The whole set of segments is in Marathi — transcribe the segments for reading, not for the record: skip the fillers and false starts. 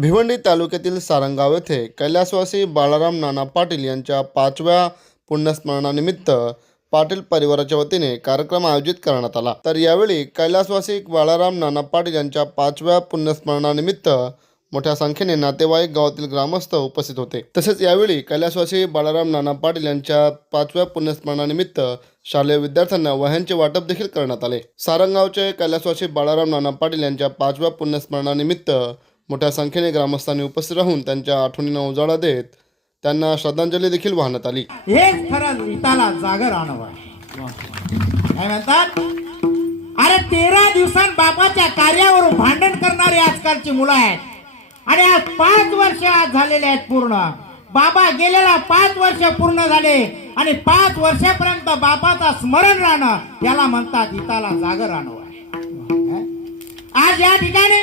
भिवंडी तालुक्यातील सारंगाव येथे कैलासवासी बाळाराम नाना पाटील यांच्या 5व्या पुण्यस्मरणानिमित्त पाटील परिवाराच्या वतीने कार्यक्रम आयोजित करण्यात आला। तर यावेळी कैलासवासी बाळाराम नाना पाटील यांच्या 5व्या पुण्यस्मरणानिमित्त मोठ्या संख्येने नातेवाईक, गावातील ग्रामस्थ उपस्थित होते। तसेच यावेळी कैलासवासी बाळाराम नाना पाटील यांच्या 5व्या पुण्यस्मरणानिमित्त शालेय विद्यार्थ्यांना वह्यांचे वाटप देखील करण्यात आले। सारंगावचे कैलासवासी बाळाराम नाना पाटील यांच्या 5व्या पुण्यस्मरणानिमित्त मोठ्या संख्येने ग्रामस्थांनी उपस्थित राहून त्यांच्या आठवणींना उजाळा देत त्यांना श्रद्धांजली देखील वाहण्यात आली। हेच खरं हिताला जागर आणव काय म्हणतात। अरे 13 दिवसांत बापाच्या कार्यावर भांडण करणारी आजकालची मुलं आहेत आणि आज 5 वर्ष आज झालेले आहेत पूर्ण। बाबा गेलेला 5 वर्ष पूर्ण झाले आणि 5 वर्षापर्यंत बापाचा स्मरण राहणं याला म्हणतात हिताला जागर आणव। आज या ठिकाणी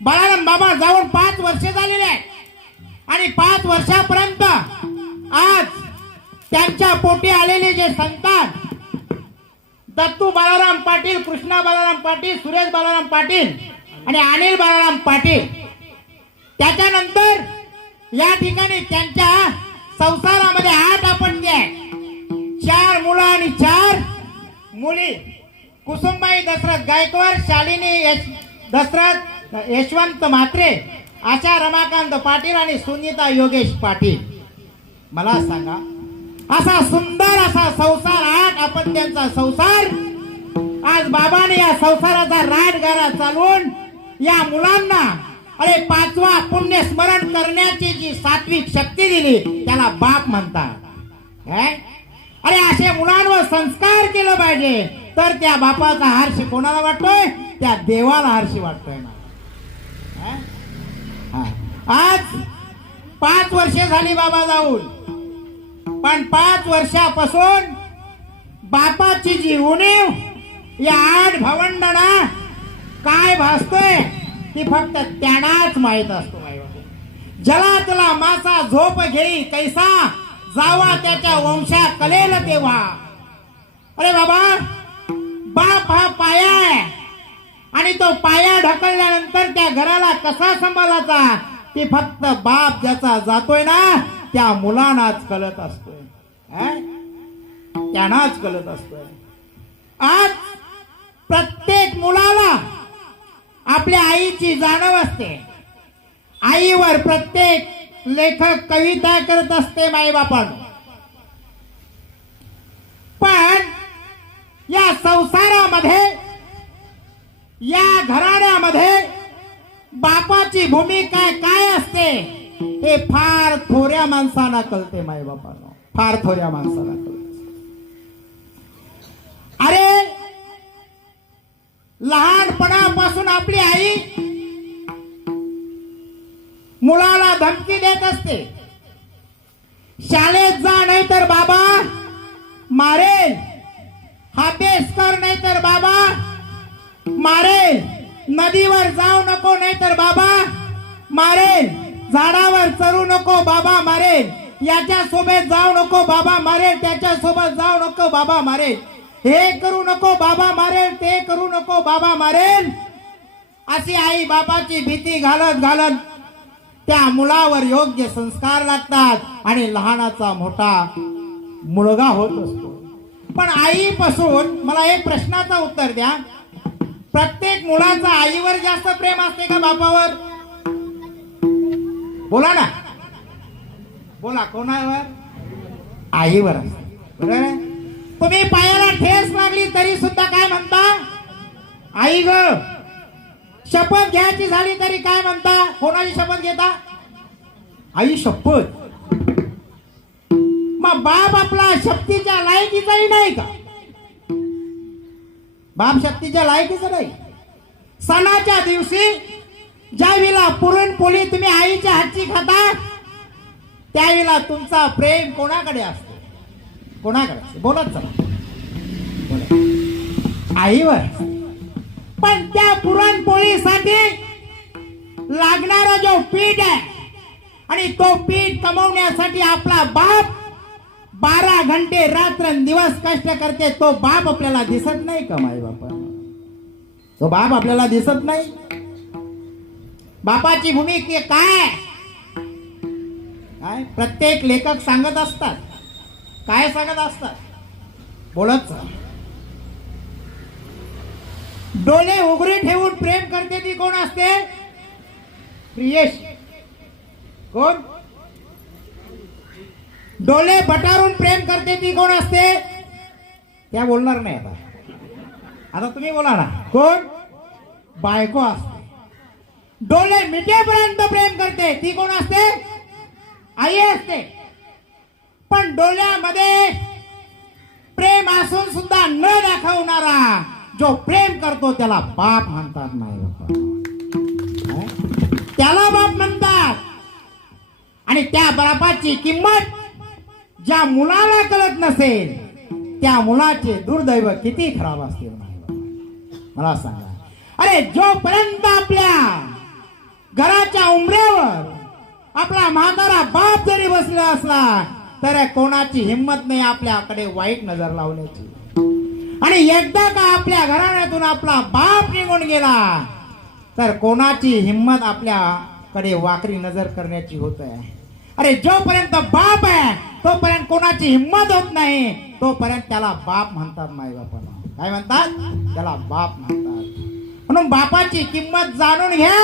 बाळाराम बाबा जाऊन 5 वर्ष झालेले आहेत आणि 5 वर्षापर्यंत आज त्यांच्या पोटी आलेले जे संतान दत्तू बाळाराम पाटील, कृष्णा बाळाराम पाटील, सुरेश बाळाराम पाटील आणि अनिल बाळाराम पाटील, त्याच्यानंतर या ठिकाणी त्यांच्या संसारामध्ये 8 अपत्य आहेत, 4 मुलं आणि 4 मुली। कुसुमबाई दशरथ गायकवाड, शालिनी दशरथ यशवंत म्हात्रे, आशा रमाकांत पाटील आणि सुनीता योगेश पाटील। मला सांगा, असा सुंदर असा संसार, 8 अपत्यांचा संसार, आज बाबाने या संसाराचा राजगारा चालवून या मुलांना अरे 5वा पुण्य स्मरण करण्याची जी सात्विक शक्ती दिली त्याला बाप म्हणतात। अरे अशा मुलांवर संस्कार केलं पाहिजे तर त्या बापाचा हर्ष कोणाला वाटतोय? त्या देवाला हर्ष वाटतोय ना। आज 5 वर्षे झाली बाबा जाऊन, पण 5 वर्षापासून बापाची जी उणीव या 8 भावंडांना काय भासतोय ती फक्त त्यांनाच माहित असतो। ज्याला त्याला मासा झोप घेई कैसा, जावा त्याच्या वंशा कलेल तेव्हा। अरे बाबा, बाप हा पाया आहे आणि तो पाया ढकलल्यानंतर त्या घराला कसा सांभाळायचा ती फक्त बाप ज्याचा जातोय ना त्या मुलांनाच कळत असतोय, त्यांनाच कळत असतोय। आज प्रत्येक मुलाला आपल्या आईची जाणीव असते। आईवर प्रत्येक लेखक कविता करत असते माईबापानं, पण या संसारामध्ये, या घराण्यामध्ये बापाची भूमिका काय असते हे फार थोड्या माणसांना कळते माईबापांना, फार थोड्या माणसांना कळते। अरे लहानपणापासून आपली आई मुलाला धमकी देत असते, शाळेत जा नाही तर बाबा मारेल, अभ्यास कर नाही तर बाबा मारेल, नदीवर जाऊ नको नाही तर बाबा मारेल, झाडावर चढू नको बाबा मारेल, याच्या सोबत जाऊ नको बाबा मारेल, त्याच्या सोबत जाऊ नको बाबा मारेल, हे करू नको बाबा मारेल, ते करू नको बाबा मारेल। अशी आई बापाची भीती घालत घालत त्या मुलावर योग्य संस्कार लागतात आणि लहानाचा मोठा मुलगा होत असतो। पण आईपासून मला एक प्रश्नाचं उत्तर द्या, प्रत्येक मुलाचा आईवर जास्त प्रेम असते का बापावर? बोला ना, बोला, कोणावर? आईवर असते, बरोबर आहे? तुम्ही पायाला ठेस लागली तरी सुद्धा काय म्हणता? आई ग। शपथ घ्यायची झाली तरी काय म्हणता? कोणाची शपथ घेता? आई शपथ। मग बाप आपला शक्तीच्या लायकीचाही नाही का? बाप शक्तीच्या लायकीचा नाही। सणाच्या दिवशी ज्यावेळेला पुरणपोळी तुम्ही आईच्या हातची खाता त्यावेळेला तुमचा प्रेम कोणाकडे असतो? कोणाकडे? बोलत चला, आईवर। पण त्या पुरणपोळीसाठी लागणारा जो पीठ आहे आणि तो पीठ कमवण्यासाठी आपला बाप 12 घंटे रात्रंदिवस कष्ट करते, तो बाप आपल्याला दिसत नाही का माई बापा? तो बाप आपल्याला दिसत नाही। बापाची भूमिका काय? काय प्रत्येक लेखक सांगत असतात. काय सांगत असतात? बोलत चला. डोळे उघडे ठेवून प्रेम करते ती कोण असते? प्रियेश. कोण? डोळे बटारून प्रेम करते ती कोण असते? त्या बोलणार नाही आता. आता तुम्ही बोला ना. कोण? बायको असते. डोळे मिटेपर्यंत प्रेम करते ती कोण असते? आई असते. पण डोळ्यामध्ये प्रेम असून सुद्धा न दाखवणारा जो प्रेम करतो त्याला बाप म्हणतात. नाही बाबा, त्याला बाप म्हणतात. आणि त्या बापाची किंमत ज्या मुलाला कळत नसेल त्या मुलाचे दुर्दैव किती खराब असतील. नाही बाबा, मला सांगा. अरे जोपर्यंत आपल्या घराच्या उंबऱ्यावर आपला म्हातारा बाप जरी बसला असला तर कोणाची हिंमत नाही आपल्याकडे वाईट नजर लावण्याची. आणि एकदा का आपल्या घराण्यातून आपला बाप निघून गेला तर कोणाची हिंमत आपल्याकडे वाकरी नजर करण्याची होत आहे. अरे जोपर्यंत बाप आहे तोपर्यंत कोणाची हिंमत होत नाही, तोपर्यंत त्याला बाप म्हणतात. नाही बापाला काय म्हणतात? त्याला बाप म्हणतात. म्हणून बापाची किंमत जाणून घ्या.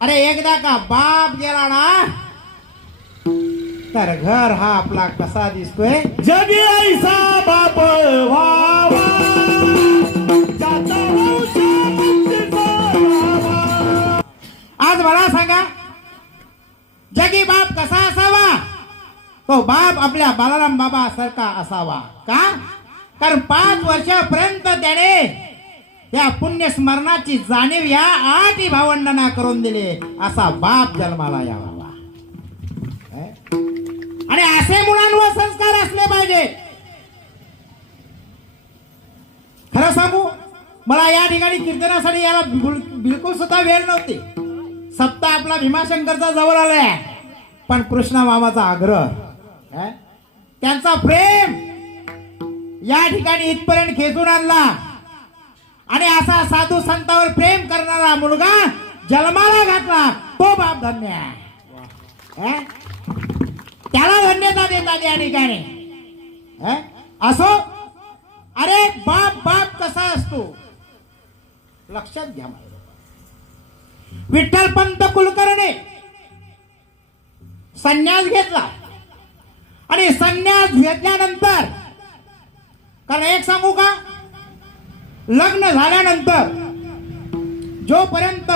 अरे एकदा का बाप गेला ना तर घर हा आपला कसा दिसतोय? जगी ऐसा बाप व्हावा, ज्याचा वंश मुक्तीचा व्हावा. आज मला सांगा, जगी बाप कसा असावा? तो बाप आपल्या बालाराम बाबा सारखा असावा. का? कारण 5 वर्षापर्यंत त्याने या पुण्य स्मरणाची जाणीव या 8 भावंडांना करून दिले. असा बाप जन्माला यावा. आणि असे मुलांवर संस्कार असले पाहिजे. खरं सांगू, मला या ठिकाणी कीर्तनासाठी याला बिलकुल सुद्धा वेळ नव्हती. सप्ताह आपला भीमाशंकरचा जवळ आलाय. पण कृष्णा मामाचा आग्रह, त्यांचा प्रेम या ठिकाणी इथपर्यंत खेचून आणला. आणि असा साधू संतांवर प्रेम करणारा मुलगा जन्माला घातला, तो बाप धन्य आहे. त्याला धन्यता देतात या ठिकाणी. असो, अरे बाप बाप कसा असतो लक्षात घ्या. विठ्ठल पंत कुलकर्णी संन्यास घेतला. आणि संन्यास घेतल्यानंतर, कारण एक सांगू का, लग्न झाल्यानंतर जोपर्यंत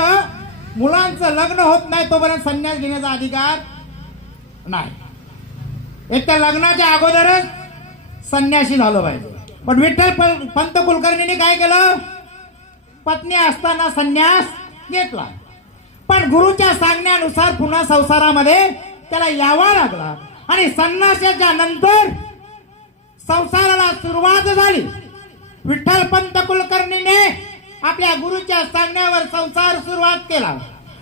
मुलांचं लग्न होत नाही तोपर्यंत संन्यास घेण्याचा अधिकार नाही. एक तर लग्नाच्या अगोदरच संन्यासी झालं पाहिजे. पण विठ्ठल पंत कुलकर्णीने काय केलं? पत्नी असताना संन्यास घेतला. पण गुरुच्या सांगण्यानुसार पुन्हा संसारामध्ये त्याला यावा लागला. आणि संन्यासाच्या नंतर संसाराला सुरुवात झाली. विठ्ठल पंत कुलकर्णीने आपल्या गुरुच्या सांगण्यावर संसार सुरुवात केला.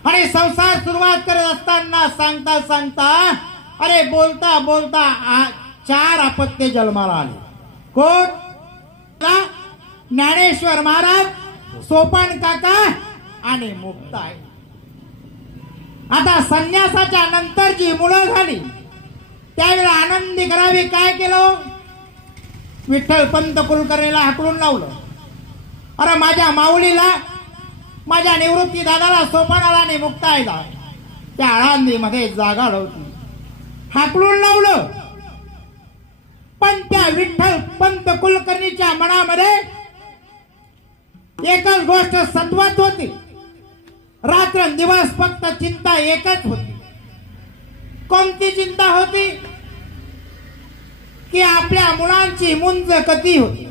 आणि संसार सुरुवात करत असताना सांगता सांगता, अरे बोलता बोलता 4 अपत्ये जन्माला आले. कोण? ज्ञानेश्वर महाराज, सोपान काका आणि मुक्ताई. आता संन्यासाच्या नंतर जी मुलं झाली त्यावेळेला आनंदी करावी काय केलं? विठ्ठल पंत कुलकर्णीला हाकलून लावलं. अरे माझ्या माऊलीला, माझ्या निवृत्ती दादाला, सोपानाला आणि मुक्ताईला त्या आळंदीमध्ये जागा नव्हती, हाकलून लावलं. पण त्या विठ्ठल पंत कुलकर्णीच्या मनामध्ये एकच गोष्ट सत्वत होती. रात्र दिवस फक्त चिंता एकच होती. कोणती चिंता होती? की आपल्या मुलांची मुंज कधी होती,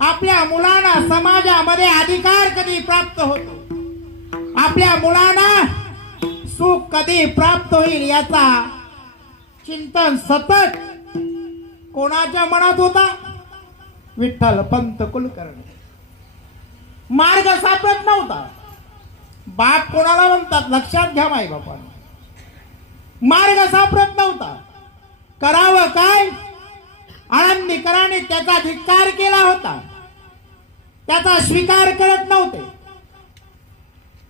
आपल्या मुलांना समाजामध्ये अधिकार कधी प्राप्त होतो, आपल्या मुलांना सुख कधी प्राप्त होईल याचा चिंतन सतत कोणाच्या मनात होता? विठ्ठल पंत कुलकर्णी. मार्ग सापडत नव्हता. बाप कोणाला म्हणतात लक्षात घ्या माई बापा. मार्ग सापडत नव्हता. करावं काय? आळंदीकरांनी त्याचा धिक्कार केला होता, त्याचा स्वीकार करत नव्हते.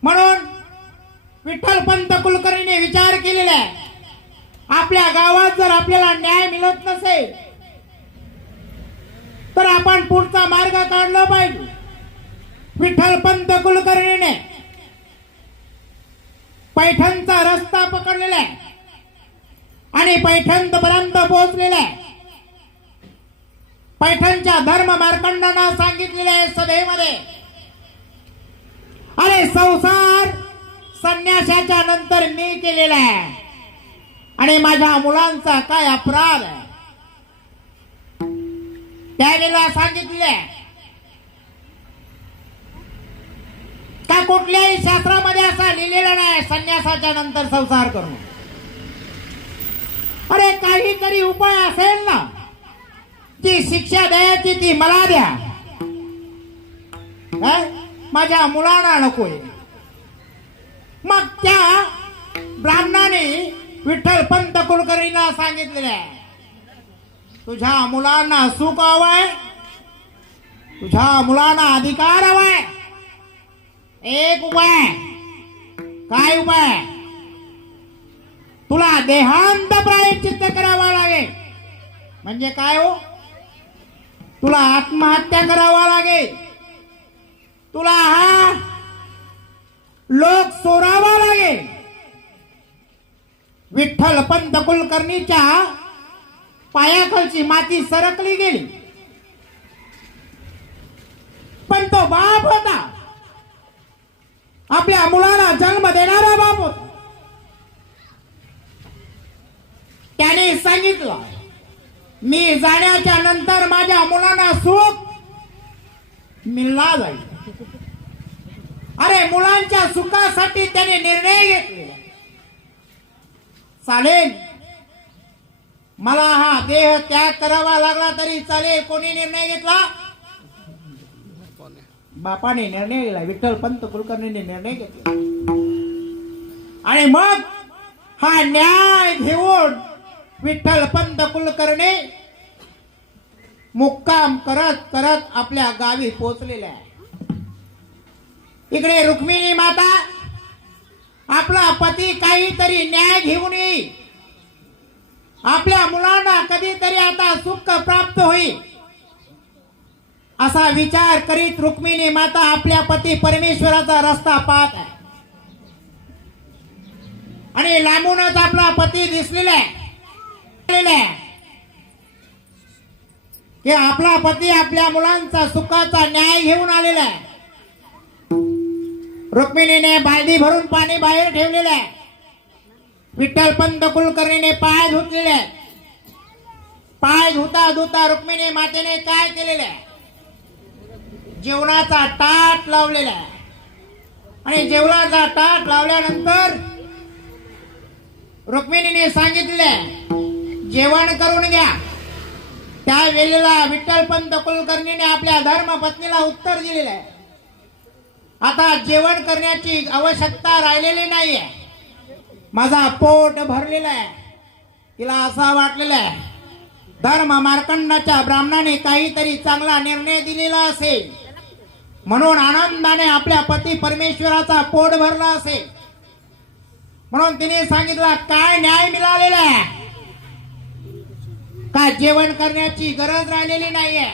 म्हणून विठ्ठलपंत कुलकर्णीने विचार केलेला आहे. आपल्या गावात जर आपल्याला न्याय मिळत नसेल तर आपण पुढचा मार्ग काढला पाहिजे. विठ्ठलपंत कुलकर्णीने पैठणचा रस्ता पकडलेला आहे आणि पैठण पर्यंत पोहोचलेला आहे. पैठणच्या धर्म मार्कंडांना सांगितलेले आहे सभेमध्ये, अरे संसार संन्यासाच्या नंतर मी केलेला आहे आणि माझ्या मुलांचा काय अपराध आहे. त्यावेळेला सांगितले का कुठल्याही शास्त्रामध्ये असा लिहिलेला नाही संन्यासाच्या नंतर संसार करून. अरे काहीतरी उपाय असेल ना, जी शिक्षा द्यायची ती मला द्या, माझ्या मुलांना नकोय. मग त्या ब्राह्मणाने विठ्ठलपंत कुलकर्णीला सांगितलेलं आहे, तुझ्या मुलांना सुख हवंय, तुझ्या मुलांना अधिकार हवाय. एक उपाय. काय उपाय? तुला देहांत प्रायश्चित्त करावा लागेल. म्हणजे काय हो? तुला आत्महत्या करावा लागेल, तुला हा लोक सोडावा लागेल. विठ्ठलपंत कुलकर्णीच्या पायाखालची माती सरकली गेली, पण तो बाप होता, आपल्या मुलाला जन्म देणारा बाप होता. त्याने सांगितलं, मी जाण्याच्या नंतर माझ्या मुलांना सुख मिळणार जाईल. अरे मुलांच्या सुखासाठी त्याने निर्णय घेतलेला. चालेल, मला हा देह त्याग करावा लागला तरी चालेल. कोणी निर्णय घेतला? बापाने निर्णय घेतला. विठ्ठलपंत कुलकर्णीने निर्णय घेतला आणि मग हा न्याय घेऊन विठ्ठलपंत कुलकर्णी मुक्काम करत करत आपल्या गावी पोहोचलेला आहे. इकडे रुक्मिणी माता आपला पती काहीतरी न्याय घेऊन येईल, आपल्या मुलांना कधीतरी आता सुख प्राप्त होईल असा विचार करीत रुक्मिणी माता आपल्या पती परमेश्वराचा रस्ता पाहत आहे. आणि लांबूनच आपला पती दिसलेला आहे की आपला पती आपल्या मुलांचा सुखाचा न्याय घेऊन आलेला आहे. रुक्मिणीने बालदी भरून पाणी बाहेर ठेवलेलं आहे. विठ्ठलपंत कुलकर्णीने पाय धुतलेले आहे. पाय धुता धुता रुक्मिणी मातेने काय केलेलं आहे? जेवणाचा ताट लावलेला आहे आणि जेवणाचा ताट लावल्यानंतर रुक्मिणीने सांगितले, जेवण करून घ्या. त्या वेळेला विठ्ठलपंत कुलकर्णीने आपल्या धर्मपत्नीला उत्तर दिलेलं आहे, आता जेवण करण्याची आवश्यकता राहिलेली नाहीये, माझा पोट भरलेला आहे. तिला असा वाटलेला आहे धर्म मार्कंडाच्या ब्राह्मणाने काहीतरी चांगला निर्णय दिलेला असेल, म्हणून आनंदाने आपल्या पती परमेश्वराचा पोट भरला असेल. म्हणून तिने सांगितलं, काय न्याय मिळालेला आहे का जेवण करण्याची गरज राहिलेली नाहीये.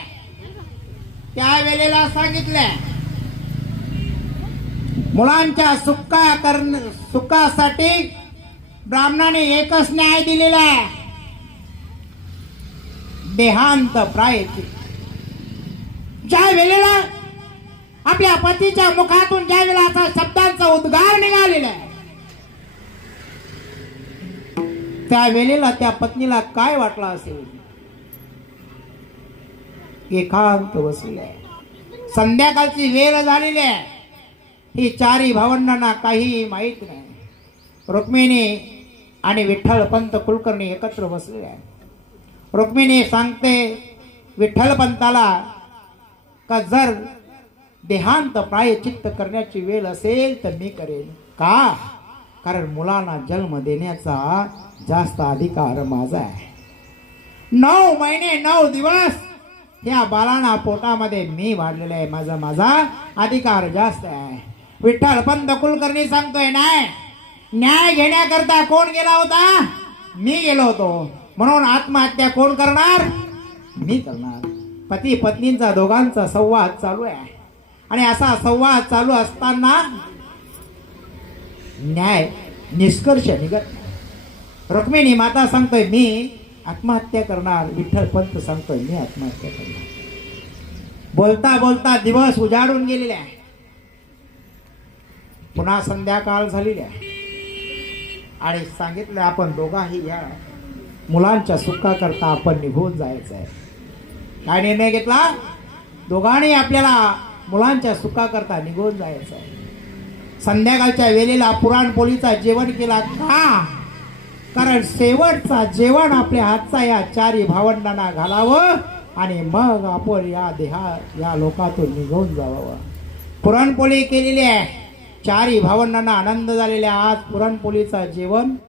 त्या वेळेला सांगितलंय, मुलांच्या सुखासाठी ब्राह्मणाने एकच न्याय दिलेला आहे, देहांत प्रायश्चित्त. ज्या वेळेला आपल्या पतीच्या मुखातून ज्या वेळेला असा शब्दांचा उद्गार निघालेला आहे, त्या वेळेला त्या पत्नीला काय वाटलं असेल? एकांत बसलेला आहे. संध्याकाळची वेळ झालेली आहे. ही चारी भावंडांना काही माहित नाही. रुक्मिणी आणि विठ्ठलपंत कुलकर्णी एकत्र बसलेले आहे. रुक्मिणी सांगते विठ्ठलपंताला का जर देहांत प्रायश्चित्त करण्याची वेळ असेल तर मी करेन. का? कारण मुलांना जन्म देण्याचा जास्त अधिकार माझा आहे. 9 महिने 9 दिवस या बाळांना पोटामध्ये मी वाढलेला आहे. माझा अधिकार जास्त आहे. विठ्ठलपंत कुलकर्णी सांगतोय, नाही, न्याय घेण्याकरता कोण गेला होता? मी गेलो होतो. म्हणून आत्महत्या कोण करणार? मी करणार. पती पत्नींचा दोघांचा संवाद चालू आहे आणि असा संवाद चालू असताना न्याय निष्कर्ष निघत नाही. रुक्मिणी माता सांगतोय मी आत्महत्या करणार. विठ्ठल पंत सांगतोय मी आत्महत्या करणार. बोलता बोलता दिवस उजाडून गेलेले आहे. पुन्हा संध्याकाळ झालेली आहे आणि सांगितलं आपण दोघाही या मुलांच्या सुखाकरता आपण निघून जायचं आहे. काय निर्णय घेतला? दोघांनी आपल्याला मुलांच्या सुखाकरता निघून जायचं आहे. संध्याकाळच्या वेळेला पुरणपोळीचा जेवण केला का? कारण शेवटचा जेवण आपल्या हातचा या चारी भावंडांना घालावं आणि मग आपण या लोकातून निघून जावं. पुरणपोळी केलेली आहे. चारी भावंडांना आनंद झालेला. आज पुरणपोळीचा जेवण